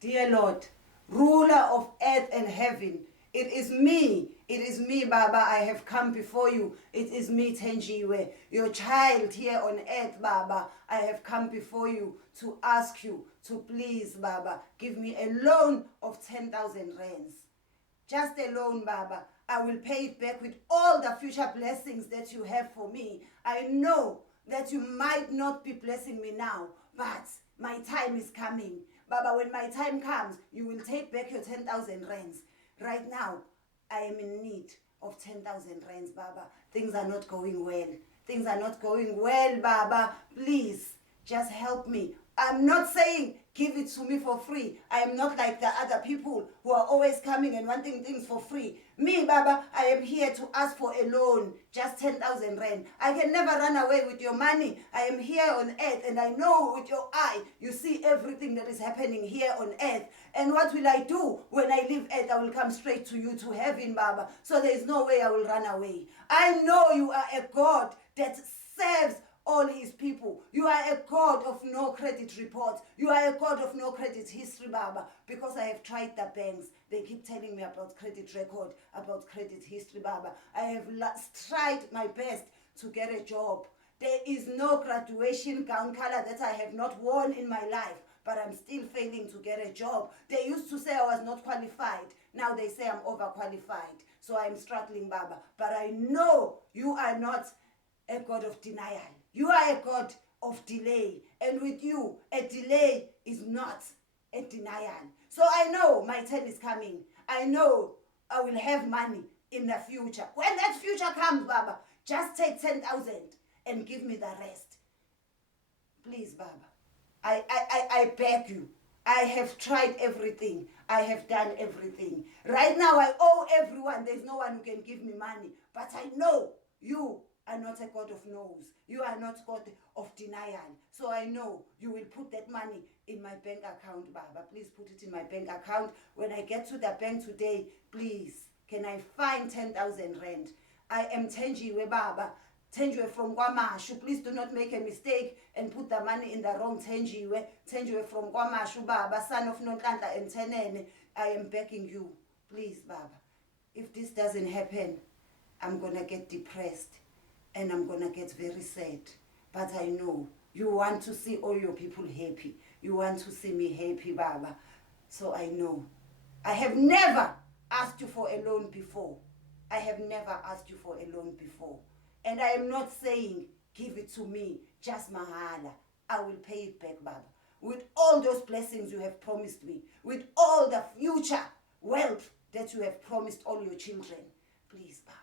Dear Lord, ruler of earth and heaven, it is me, Baba. I have come before you. It is me, Thenjiwe, your child here on earth, Baba. I have come before you to ask you to please, Baba, give me a loan of 10,000 rands. Just a loan, Baba. I will pay it back with all the future blessings that you have for me. I know that you might not be blessing me now, but my time is coming. Baba, when my time comes, you will take back your 10,000 rands. Right now, I am in need of 10,000 rands, Baba. Things are not going well. Things are not going well, Baba. Please, just help me. I'm not saying give it to me for free. I am not like the other people who are always coming and wanting things for free. Me, Baba, I am here to ask for a loan, just 10,000 rand. I can never run away with your money. I am here on earth and I know with your eye, you see everything that is happening here on earth. And what will I do when I leave earth? I will come straight to you, to heaven, Baba. So there is no way I will run away. I know you are a God that serves all his people. You are a God of no credit report. You are a God of no credit history, Baba. Because I have tried the banks. They keep telling me about credit record, about credit history, Baba. I have tried my best to get a job. There is no graduation gown color that I have not worn in my life, but I'm still failing to get a job. They used to say I was not qualified. Now they say I'm overqualified. So I'm struggling, Baba. But I know you are not a God of denial. You are a God of delay. And with you, a delay is not a denial. So I know my turn is coming. I know I will have money in the future. When that future comes, Baba, just take 10,000 and give me the rest. Please, Baba. I beg you. I have tried everything. I have done everything. Right now, I owe everyone. There's no one who can give me money. But I know you are not a God of no's. You are not God of denial. So I know you will put that money in my bank account, Baba. Please put it in my bank account. When I get to the bank today, please, can I find 10,000 rand? I am Thenjiwe, Baba. Thenjiwe from Kwamashu. Please do not make a mistake and put the money in the wrong Thenjiwe. Thenjiwe from Kwamashu, Baba, son of Nontlanta and Tenene. I am begging you, please, Baba. If this doesn't happen, I'm going to get depressed and I'm going to get very sad. But I know you want to see all your people happy. You want to see me happy, Baba. So I know. I have never asked you for a loan before. I have never asked you for a loan before. And I am not saying give it to me, just mahala. I will pay it back, Baba. With all those blessings you have promised me. With all the future wealth that you have promised all your children. Please, Baba.